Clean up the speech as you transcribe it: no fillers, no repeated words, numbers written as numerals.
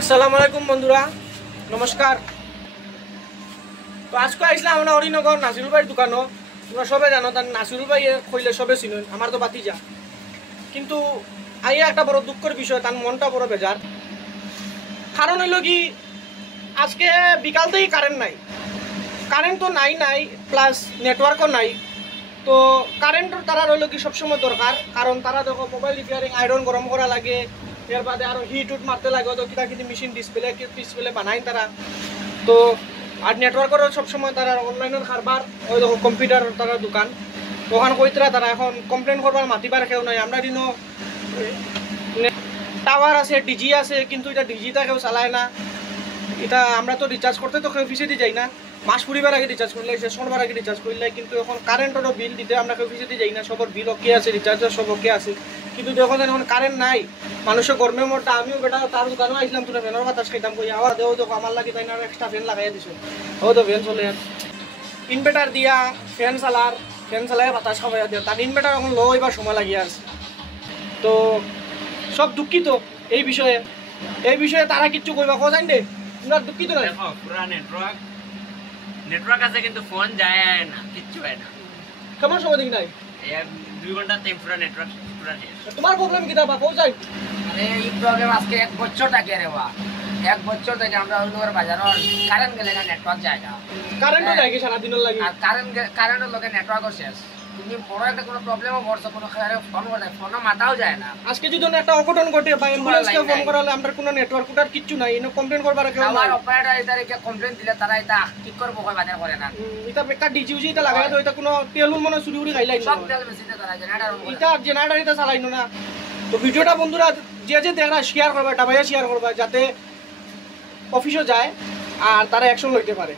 আসসালামু আলাইকুম বন্ধুরা, নমস্কার। তো আজকে আসলাম আমরা হরিনগর নাসিরুল ভাইয়ের দোকানও। তোমরা সবাই জানো, তার নাসিরুল ভাই কইলে সবে চিনুন, আমার তো বাতিজা। কিন্তু আইয়া একটা বড় দুঃখের বিষয়, তার মনটা বড় বেজার। কারণ হইল কি, আজকে বিকাল থেকেই কারেন্ট নাই। কারেন্ট তো নাই প্লাস নেটওয়ার্কও নাই। তো কারেন্টের তারা রইল কি সবসময় দরকার, কারণ তারা দেখো মোবাইল রিপেয়ারিং, আয়রন গরম করা লাগে, এর বাদে আরও হিট উট মারতে লাগে, তো কিতা কিতি মেশিন ডিসপ্লে বানাই তারা। তো আর নেটওয়ার্কেরও সবসময় তারা অনলাইনের কারবার, ওই দেখো কম্পিউটার তারা দোকান, ওখান কইতরা তারা এখন কমপ্লেন করবার মাতিবার কেউ নাই। আমরা দিনও টাওয়ার আছে, ডিজি আছে, কিন্তু এটা ডিজিটা কেউ চালায় না। এটা আমরা তো রিচার্জ করতে তো কেউ ফিসে যাই না, মাস পরিবার আগে রিচার্জ করলে, শেষ করবার আগে রিচার্জ করলে। কিন্তু এখন কারেন্টেরও বিল দিতে আমরা কেউ ফিসে যাই না, সবার বিল ওকে আছে, রিচার্জের সব ওকে আছে। কিন্তু যখন এখন কারেন্ট নাই, মানুষের গরমের মধ্যে আমিও বেটা তার দোকানেও আসলাম, তোরা ফ্যানের বাতাস খাইতাম, কই আবার দেও দেখো আমার লাগে তাই না এক্সট্রা ফ্যান লাগাই দিছো। ও তো ফ্যান চলে, ইনভার্টার দিয়া ফ্যান চালাই বাতাস খাওয়াই দিয়া, তার ইনভার্টার এখন লো হইবার সময় লাগিয়ে আছে। তো সব দুঃখিত এই বিষয়ে তারা কিচ্ছু কইবা কোথায় দে, তোমরা দুঃখিত না। দেখো পুরা নেটওয়ার্ক আছে কিন্তু ফোন যায় না, কিচ্ছু হয় না। কেমন সময় দেখি নাই, 2 ঘন্টা টাইম পুরা নেটওয়ার্ক পুরা শেষ। তোমার প্রবলেম কি দাবা কোথায়? আরে এই প্রবলেম আজকে 1 বছর থাকে রে বা 1 বছর থেকে আমরা হলুয়ার বাজার কারেন্ট গেলে না নেটওয়ার্ক যায় না, কারেন্টও যায় কি সারাদিনের লাগে? আর কারেন্টের লগে নেটওয়ার্কও শেষ। তুমি বড় একটা কোনো প্রবলেমও পড়ছো, কোনো ফোন করে ফোনও মাথাও যায় না। আজকে যদি একটা অঘটন ঘটে বা অ্যাম্বুলেন্সকে ফোন করালে আমরা কোনো নেটওয়ার্ক ওটার কিচ্ছু নাই, এনে কমপ্লেন করবার কেউ আমার নাই। অপারেটর এটাকে কমপ্লেন দিলে তারা এটা ঠিক করবো, কই বাজার করে না। এটা একটা ডিজিউজি এটা লাগাই তো, এটা কোনো তেলুর মনে চুরি উড়ি খাইলাই সব তেল মেশিনে তারা জেনারেটর এটা জেনারেটর এটা চালাইনো না। তো ভিডিওটা বন্ধুরা যে দেখরা শেয়ার করবা, এটা ভাইয়া শেয়ার করবা, যাতে অফিসে যায় আর তারা অ্যাকশন লইতে পারে।